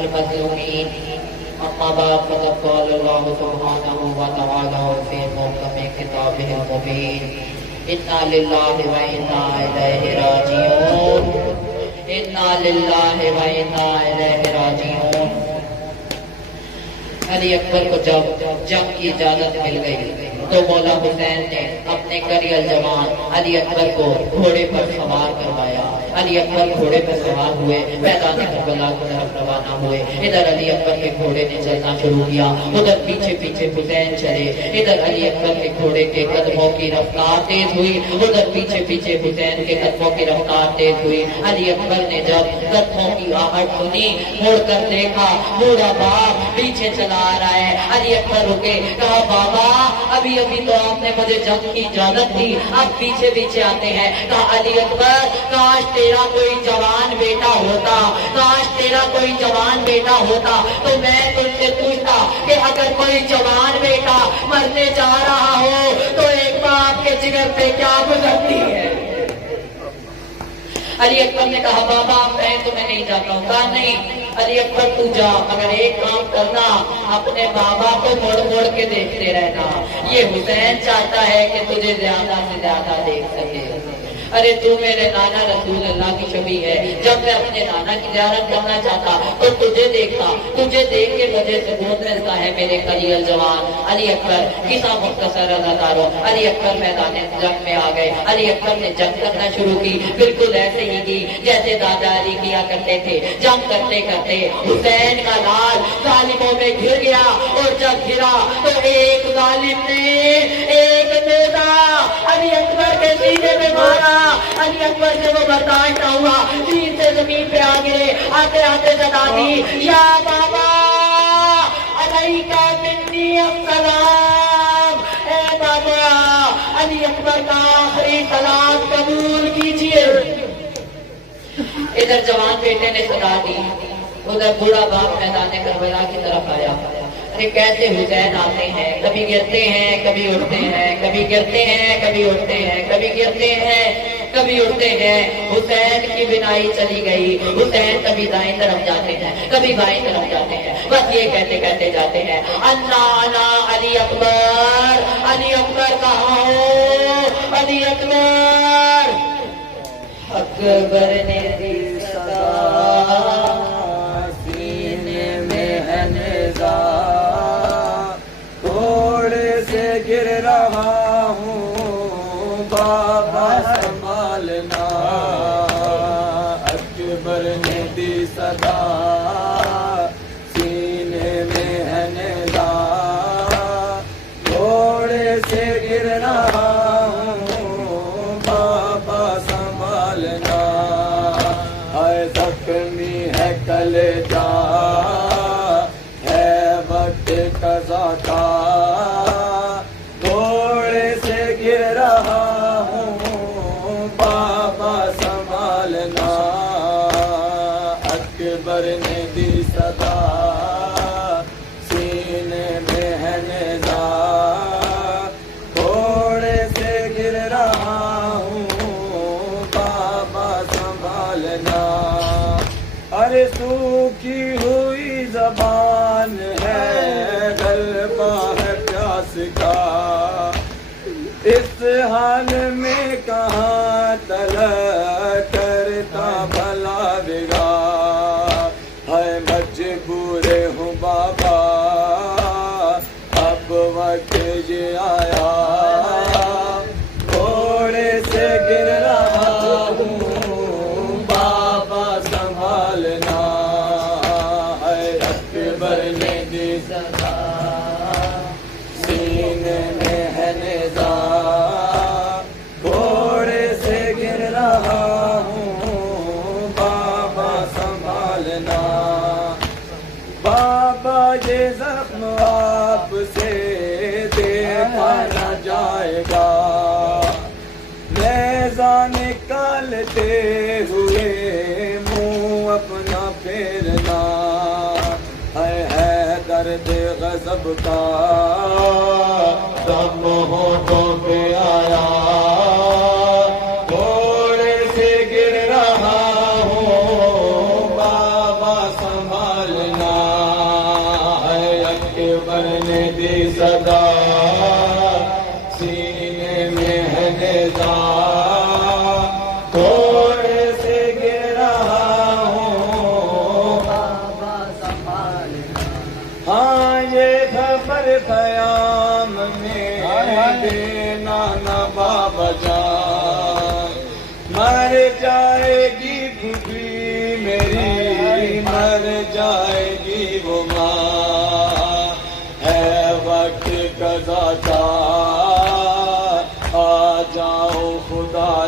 المظلومين أما بعد فقد قال الله سبحانه وتعالى في محكم كتابه المبين إنا لله وإنا إليه راجعون إنا لله وإنا إليه راجعون علی اکبر کو جب جنگ کی اجازت مل گئی تو مولا حسین نے اپنے کریل جوان علی اکبر کو گھوڑے پر سوار کروایا. علی اکبر گھوڑے پر سوار ہوئے, میدان کربلا کی طرف روانہ ہوئے. ادھر علی اکبر کے گھوڑے نے چلنا شروع کیا, ادھر پیچھے پیچھے حسین چلے. ادھر علی اکبر کے گھوڑے کے قدموں کی رفتار تیز ہوئی, ادھر پیچھے پیچھے حسین کے قدموں کی رفتار تیز ہوئی. علی اکبر نے جب قدموں کی آہٹ سنی, مڑ کر دیکھا بوڑھا باپ پیچھے چلا آ رہا ہے. علی اکبر رکے, کہا بابا ابھی تو آپ نے مجھے جنگ کی اجازت دی, اب پیچھے پیچھے آتے ہیں. کہا علی اکبر کاش تیرا کوئی جوان بیٹا ہوتا, کاش تیرا کوئی جوان بیٹا ہوتا تو میں تم سے پوچھتا کہ اگر کوئی جوان بیٹا مرنے جا رہا ہو تو ایک باپ کے جگر پہ کیا گزرتی ہے. علی اکبر نے کہا بابا میں تمہیں نہیں جاتا ہوں. کہا نہیں علی اکبر تو جا, اگر ایک کام کرنا اپنے بابا کو مڑ مڑ کے دیکھتے رہنا. یہ حسین چاہتا ہے کہ تجھے زیادہ سے زیادہ دیکھ سکے. ارے تو میرے نانا رسول اللہ کی شبیہ ہے, جب میں اپنے نانا کی زیارت کرنا چاہتا تو تجھے دیکھتا, تجھے دیکھ کے مجھے سکون ملتا ہے میرے کلیل جوان. علی اکبر قصہ مختصر اداروں. علی اکبر میدان جنگ میں آ گئے. علی اکبر نے جنگ کرنا شروع کی, بالکل ایسے ہی کی جیسے دادا علی کیا کرتے تھے. جنگ کرتے کرتے حسین کا لال ظالموں میں گر گیا, اور جب گرا تو ایک ظالم نے ایک نیزہ علی اکبر کے سینے میں مارا. علی اکبر سے وہ برداشت نہ ہوا, سین سے زمین پہ آ گئے, آتے آتے صدا دی یا بابا علیکہ منی السلام. اے بابا علی اکبر کا آخری سلام قبول کیجئے. ادھر جوان بیٹے نے صدا دی, ادھر بوڑھا باپ میدان کربلا کی طرف آیا. کیسے حسین آتے ہیں, کبھی گرتے ہیں کبھی اٹھتے ہیں, کبھی گرتے ہیں کبھی اٹھتے ہیں, کبھی گرتے ہیں کبھی اٹھتے ہیں. حسین کی بینائی چلی گئی. حسین کبھی دائیں طرف جاتے ہیں کبھی بائیں طرف جاتے ہیں, بس یہ کہتے کہتے جاتے ہیں انا انا علی اکبر, علی اکبر کہاں ہو, علی اکبر. اکبر نے دی صدا سینے میں ہے نیزہ, گر رہا ہوں بابا سنبھالنا. اکبر نے دی صدا سینے میں ہے نیزہ, گھوڑے سے گر رہا ہوں بابا سنبھالنا. اے زخمی ہے کلیجہ ہے وقت قضا کا, اکبر نے دی صدا سینے میں ہے نیزہ, گھوڑے سے گر رہا ہوں بابا سنبھالنا. ارے سوکھی ہوئی زبان ہے, غلبہ ہے پیاس کا, اس حال میں کہاں طلب کرتا بھلا بگا. ہے مجبور ہوں بابا اب وقت یہ آیا, گھوڑے سے گر رہا ہوں بابا سنبھالنا. ہے اکبر نے دی صدا سینے میں ہے نیزہ, گھوڑے سے گر رہا ہوں بابا سنبھالنا. بابا یہ زخم آپ سے دیکھا نہ جائے گا, نیزہ نکالتے ہوئے منہ اپنا پھیرنا. ہے درد غضب کا دم ہونٹوں پہ آیا, گھوڑے سے گر رہا ہوں بابا سنبھالنا. نے دی صدا سینے میں ہے نزا تھوڑے سے گر رہا ہوں بابا سنبھال ہاں یہ خبر قیام میں دینا نہ بابا جان مر جائے گی پھوپھی میری مر جائے گی وہ ماں ہے وقت قضا کا آ جاؤ خدا